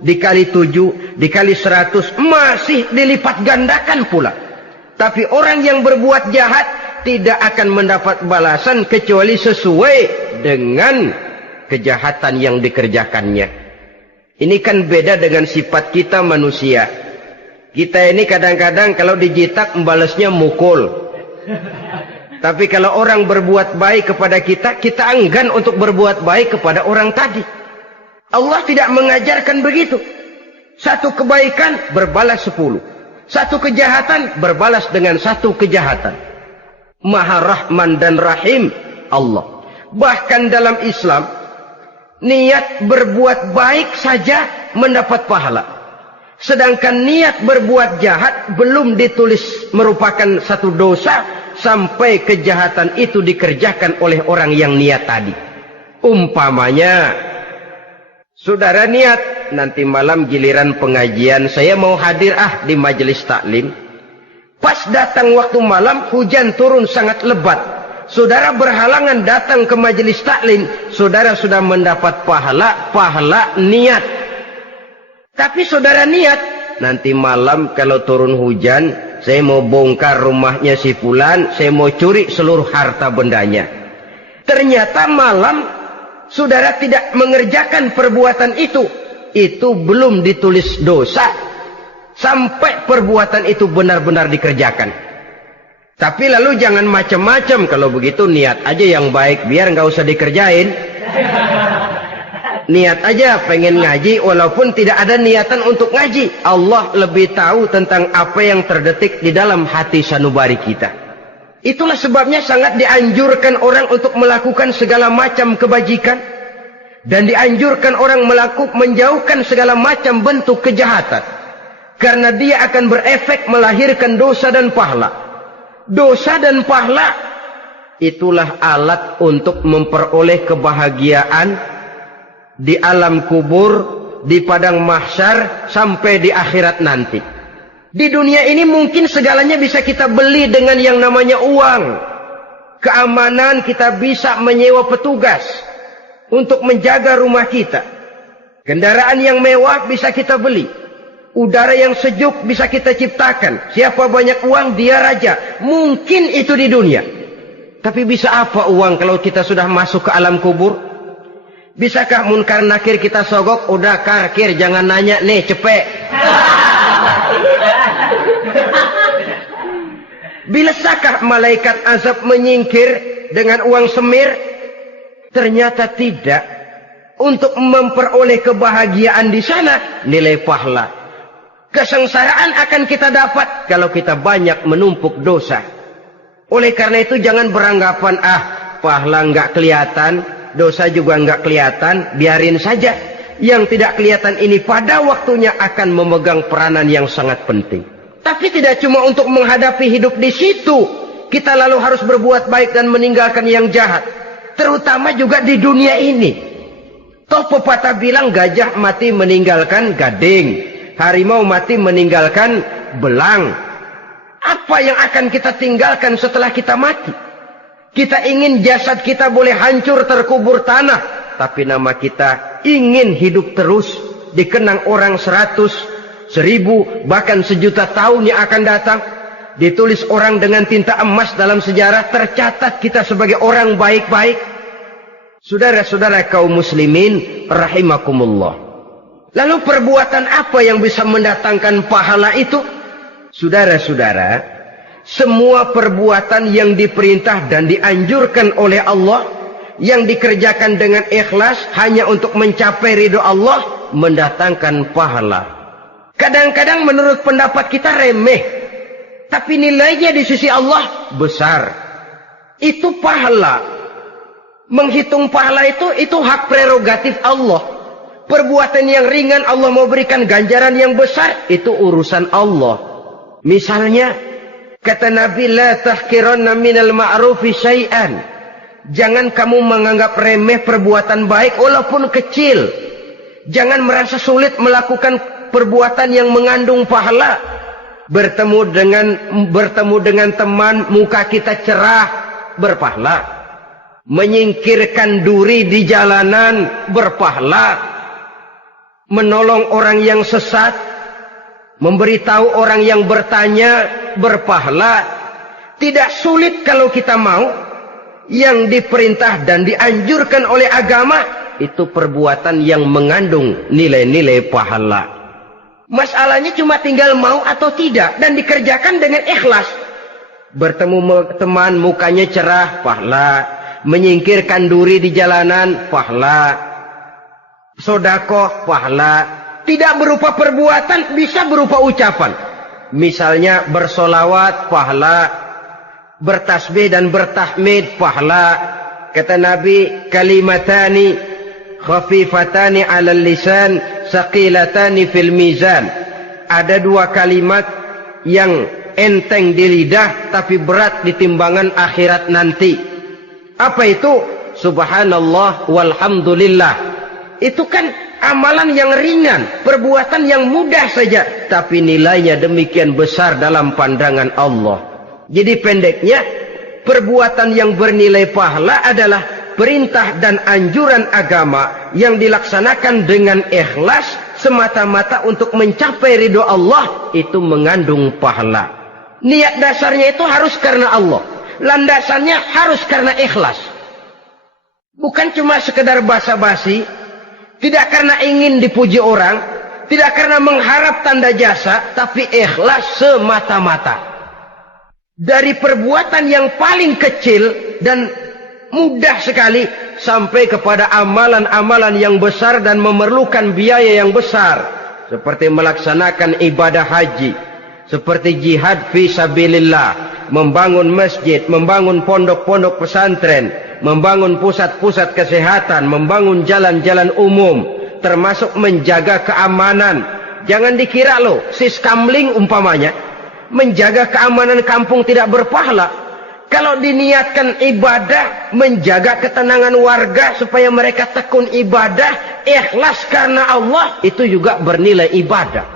dikali 7, dikali 100, masih dilipat gandakan pula. Tapi orang yang berbuat jahat tidak akan mendapat balasan kecuali sesuai dengan kejahatan yang dikerjakannya. Ini kan beda dengan sifat kita manusia. Kita ini kadang-kadang kalau dijitak membalasnya mukul. Tapi kalau orang berbuat baik kepada kita, kita enggan untuk berbuat baik kepada orang tadi. Allah tidak mengajarkan begitu. Satu kebaikan berbalas 10. Satu kejahatan berbalas dengan satu kejahatan. Maha Rahman dan Rahim Allah. Bahkan dalam Islam, niat berbuat baik saja mendapat pahala. Sedangkan niat berbuat jahat belum ditulis merupakan satu dosa sampai kejahatan itu dikerjakan oleh orang yang niat tadi. Umpamanya, saudara niat, nanti malam giliran pengajian, saya mau hadir di majelis taklim. Pas datang waktu malam, hujan turun sangat lebat. Saudara berhalangan datang ke majelis taklim, saudara sudah mendapat pahala niat. Tapi saudara niat, nanti malam kalau turun hujan, saya mau bongkar rumahnya si fulan, saya mau curi seluruh harta bendanya. Ternyata malam saudara tidak mengerjakan perbuatan itu belum ditulis dosa sampai perbuatan itu benar-benar dikerjakan. Tapi lalu jangan macam-macam. Kalau begitu niat aja yang baik, biar nggak usah dikerjain. Niat aja pengen ngaji walaupun tidak ada niatan untuk ngaji. Allah lebih tahu tentang apa yang terdetik di dalam hati sanubari kita. Itulah sebabnya sangat dianjurkan orang untuk melakukan segala macam kebajikan. Dan dianjurkan orang menjauhkan segala macam bentuk kejahatan. Karena dia akan berefek melahirkan dosa dan pahala. Dosa dan pahala itulah alat untuk memperoleh kebahagiaan di alam kubur, di padang mahsyar, sampai di akhirat nanti. Di dunia ini mungkin segalanya bisa kita beli dengan yang namanya uang. Keamanan kita bisa menyewa petugas untuk menjaga rumah kita. Kendaraan yang mewah bisa kita beli. Udara yang sejuk bisa kita ciptakan. Siapa banyak uang, dia raja. Mungkin itu di dunia. Tapi bisa apa uang kalau kita sudah masuk ke alam kubur? Bisakah munkar nakir kita sogok? Udah karkir, jangan nanya nih, cepet. Bisakah malaikat azab menyingkir dengan uang semir? Ternyata tidak. Untuk memperoleh kebahagiaan di sana, nilai pahala. Kesengsaraan akan kita dapat kalau kita banyak menumpuk dosa. Oleh karena itu jangan beranggapan, pahala nggak kelihatan, dosa juga nggak kelihatan, biarin saja. Yang tidak kelihatan ini pada waktunya akan memegang peranan yang sangat penting. Tapi tidak cuma untuk menghadapi hidup di situ, kita lalu harus berbuat baik dan meninggalkan yang jahat. Terutama juga di dunia ini. Toh pepatah bilang gajah mati meninggalkan gading, harimau mati meninggalkan belang. Apa yang akan kita tinggalkan setelah kita mati? Kita ingin jasad kita boleh hancur terkubur tanah, tapi nama kita ingin hidup terus, dikenang orang 100, 1000, bahkan 1.000.000 tahun yang akan datang. Ditulis orang dengan tinta emas dalam sejarah, tercatat kita sebagai orang baik-baik. Saudara-saudara kaum muslimin rahimakumullah. Lalu perbuatan apa yang bisa mendatangkan pahala itu? Saudara-saudara, semua perbuatan yang diperintah dan dianjurkan oleh Allah, yang dikerjakan dengan ikhlas hanya untuk mencapai ridho Allah, mendatangkan pahala. Kadang-kadang menurut pendapat kita remeh, tapi nilainya di sisi Allah besar. Itu pahala. Menghitung pahala itu hak prerogatif Allah. Perbuatan yang ringan Allah mau berikan ganjaran yang besar, itu urusan Allah. Misalnya, kata Nabi, la tahkiranna minal ma'rufi syai'an. Jangan kamu menganggap remeh perbuatan baik walaupun kecil. Jangan merasa sulit melakukan perbuatan yang mengandung pahala. Bertemu dengan teman, muka kita cerah, berpahala. Menyingkirkan duri di jalanan, berpahala. menolong orang yang sesat, memberitahu orang yang bertanya, berpahala. Tidak sulit kalau kita mau. Yang diperintah dan dianjurkan oleh agama, itu perbuatan yang mengandung nilai-nilai pahala. Masalahnya cuma tinggal mau atau tidak, dan dikerjakan dengan ikhlas. Bertemu teman mukanya cerah, pahala. Menyingkirkan duri di jalanan, pahala. Sedekah, pahala. Tidak berupa perbuatan, bisa berupa ucapan. Misalnya bersolawat, pahala. Bertasbih dan bertahmid, pahala. Kata Nabi, kalimatani khafifatani 'alal lisan, saqilatani fil mizan. Ada dua kalimat yang enteng di lidah tapi berat di timbangan akhirat nanti. Apa itu? Subhanallah walhamdulillah. Itu kan amalan yang ringan, perbuatan yang mudah saja, tapi nilainya demikian besar dalam pandangan Allah. Jadi pendeknya, perbuatan yang bernilai pahala adalah perintah dan anjuran agama yang dilaksanakan dengan ikhlas semata-mata untuk mencapai ridho Allah, itu mengandung pahala. Niat dasarnya itu harus karena Allah. Landasannya harus karena ikhlas. Bukan cuma sekedar basa-basi, tidak karena ingin dipuji orang, tidak karena mengharap tanda jasa, tapi ikhlas semata-mata. Dari perbuatan yang paling kecil dan mudah sekali sampai kepada amalan-amalan yang besar dan memerlukan biaya yang besar, seperti melaksanakan ibadah haji, seperti jihad fi sabilillah, membangun masjid, membangun pondok-pondok pesantren, membangun pusat-pusat kesehatan, membangun jalan-jalan umum, termasuk menjaga keamanan. Jangan dikira loh, siskamling umpamanya, menjaga keamanan kampung tidak berpahala. Kalau diniatkan ibadah, menjaga ketenangan warga supaya mereka tekun ibadah, ikhlas karena Allah, itu juga bernilai ibadah.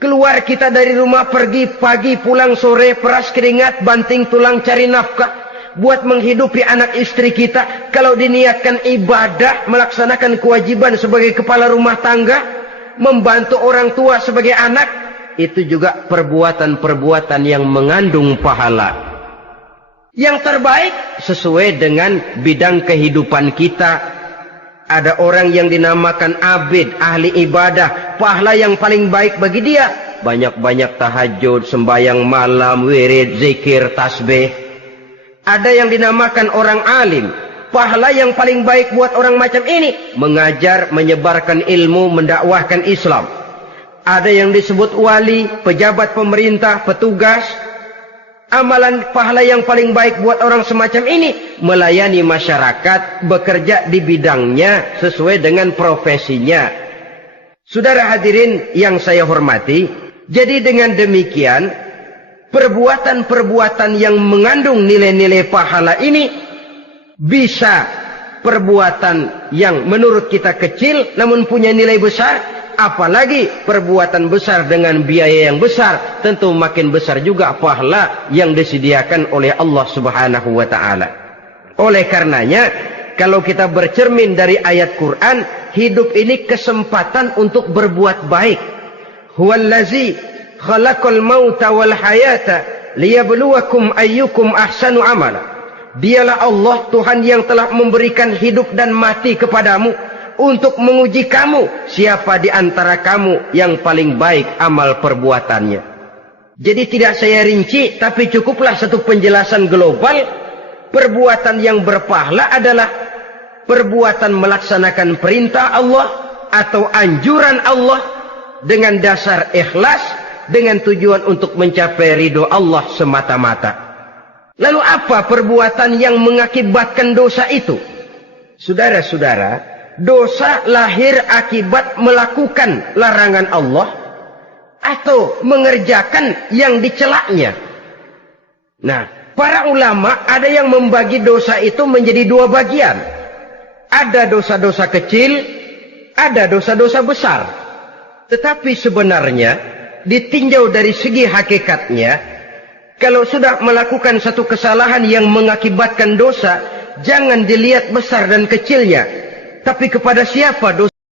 Keluar kita dari rumah, pergi pagi, pulang sore, peras keringat, banting tulang cari nafkah, buat menghidupi anak istri kita. Kalau diniatkan ibadah, melaksanakan kewajiban sebagai kepala rumah tangga, membantu orang tua sebagai anak, itu juga perbuatan-perbuatan yang mengandung pahala. Yang terbaik sesuai dengan bidang kehidupan kita. Ada orang yang dinamakan abid, ahli ibadah, pahala yang paling baik bagi dia, banyak-banyak tahajud, sembahyang malam, wirid, zikir, tasbih. Ada yang dinamakan orang alim, pahala yang paling baik buat orang macam ini, mengajar, menyebarkan ilmu, mendakwahkan Islam. Ada yang disebut wali, pejabat pemerintah, petugas. Amalan pahala yang paling baik buat orang semacam ini, melayani masyarakat, bekerja di bidangnya sesuai dengan profesinya. Saudara hadirin yang saya hormati, jadi dengan demikian, perbuatan-perbuatan yang mengandung nilai-nilai pahala ini, bisa perbuatan yang menurut kita kecil namun punya nilai besar. Apalagi perbuatan besar dengan biaya yang besar, tentu makin besar juga pahala yang disediakan oleh Allah Subhanahu wa ta'ala. Oleh karenanya, kalau kita bercermin dari ayat Quran, hidup ini kesempatan untuk berbuat baik. Huwallazi khalaqal mauta wal hayata liyabluwakum ayyukum ahsanu amala. Dialah Allah, Tuhan yang telah memberikan hidup dan mati kepadamu, untuk menguji kamu, siapa di antara kamu yang paling baik amal perbuatannya. Jadi tidak saya rinci, tapi cukuplah satu penjelasan global. Perbuatan yang berpahala adalah perbuatan melaksanakan perintah Allah atau anjuran Allah dengan dasar ikhlas, dengan tujuan untuk mencapai ridho Allah semata-mata. Lalu apa perbuatan yang mengakibatkan dosa itu? Saudara-saudara, dosa lahir akibat melakukan larangan Allah atau mengerjakan yang dicelaknya. Nah, para ulama ada yang membagi dosa itu menjadi dua bagian. Ada dosa-dosa kecil, ada dosa-dosa besar. Tetapi sebenarnya ditinjau dari segi hakikatnya, kalau sudah melakukan satu kesalahan yang mengakibatkan dosa, jangan dilihat besar dan kecilnya, tapi kepada siapa dosa